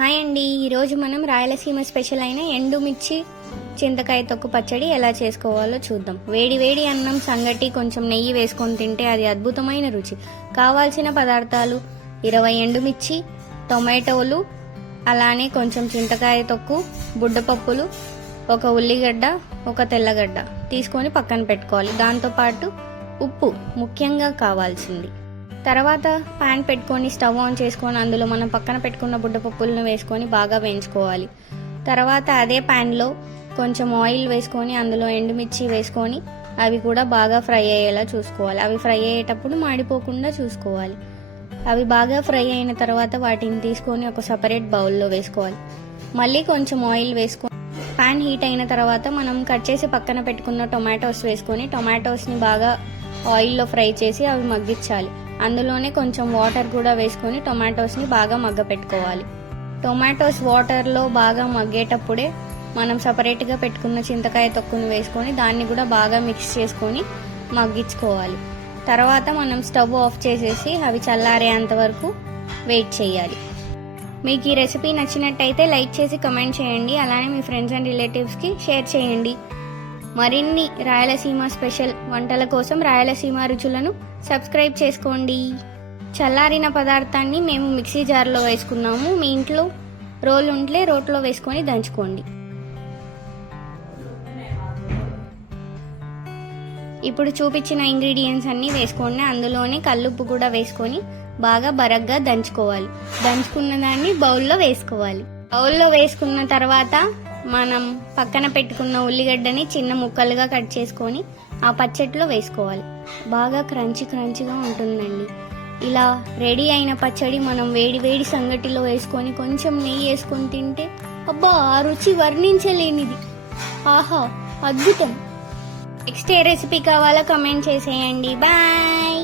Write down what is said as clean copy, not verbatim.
Hi అండి, ఈరోజు మనం రాయలసీమ స్పెషల్ అయిన ఎండుమిర్చి చింతకాయ తొక్కు పచ్చడి ఎలా చేసుకోవాలో చూద్దాం. వేడి వేడి అన్నం సంగటి కొంచెం నెయ్యి వేసుకొని తింటే అది అద్భుతమైన రుచి. కావాల్సిన పదార్థాలు 20 ఎండుమిర్చి, టొమాటోలు, అలానే కొంచెం చింతకాయ తొక్కు, బుడ్డపప్పులు, ఒక ఉల్లిగడ్డ, ఒక తెల్లగడ్డ తీసుకొని పక్కన పెట్టుకోవాలి. దాంతోపాటు ఉప్పు ముఖ్యంగా కావాల్సింది. తర్వాత ప్యాన్ పెట్టుకొని స్టవ్ ఆన్ చేసుకొని అందులో మనం పక్కన పెట్టుకున్న బుడ్డపప్పులను వేసుకొని బాగా వేయించుకోవాలి. తర్వాత అదే ప్యాన్లో కొంచెం ఆయిల్ వేసుకొని అందులో ఎండుమిర్చి వేసుకొని అవి కూడా బాగా ఫ్రై అయ్యేలా చూసుకోవాలి. అవి ఫ్రై అయ్యేటప్పుడు మాడిపోకుండా చూసుకోవాలి. అవి బాగా ఫ్రై అయిన తర్వాత వాటిని తీసుకొని ఒక సపరేట్ బౌల్లో వేసుకోవాలి. మళ్ళీ కొంచెం ఆయిల్ వేసుకొని ప్యాన్ హీట్ అయిన తర్వాత మనం కట్ చేసి పక్కన పెట్టుకున్న టొమాటోస్ వేసుకొని టొమాటోస్ని బాగా ఆయిల్లో ఫ్రై చేసి అవి మగ్గించాలి. అందులోనే కొంచెం వాటర్ కూడా వేసుకొని టొమాటోస్ని బాగా మగ్గపెట్టుకోవాలి. టొమాటోస్ వాటర్లో బాగా మగ్గేటప్పుడే మనం సపరేట్గా పెట్టుకున్న చింతకాయ తొక్కును వేసుకొని దాన్ని కూడా బాగా మిక్స్ చేసుకొని మగ్గించుకోవాలి. తర్వాత మనం స్టవ్ ఆఫ్ చేసేసి అవి చల్లారేంత వరకు వెయిట్ చేయాలి. మీకు ఈ రెసిపీ నచ్చినట్టయితే లైక్ చేసి కమెంట్ చేయండి. అలానే మీ ఫ్రెండ్స్ అండ్ రిలేటివ్స్కి షేర్ చేయండి. మరిన్ని రాయలసీమ స్పెషల్ వంటల కోసం రాయలసీమ రుచులను సబ్స్క్రైబ్ చేసుకోండి. చల్లారిన పదార్థాన్ని మేము మిక్సీ జార్లో వేసుకున్నాము. మీ ఇంట్లో రోల్ ఉంటే రోట్లో వేసుకొని దంచుకోండి. ఇప్పుడు చూపించిన ఇంగ్రీడియంట్స్ అన్నీ వేసుకోండి. అందులోనే కల్లుప్పు కూడా వేసుకొని బాగా బరగ్గా దంచుకోవాలి. దంచుకున్న దాన్ని బౌల్లో వేసుకోవాలి. బౌల్లో వేసుకున్న తర్వాత మనం పక్కన పెట్టుకున్న ఉల్లిగడ్డని చిన్న ముక్కలుగా కట్ చేసుకొని ఆ పచ్చడిలో వేసుకోవాలి. బాగా క్రంచిగా ఉంటుందండి. ఇలా రెడీ అయిన పచ్చడి మనం వేడి వేడి సంగటిలో వేసుకొని కొంచెం నెయ్యి వేసుకొని తింటే అబ్బా, ఆ రుచి వర్ణించలేనిది. ఆహా, అద్భుతం. నెక్స్ట్ ఏ రెసిపీ కావాలో కమెంట్ చేసేయండి. బాయ్.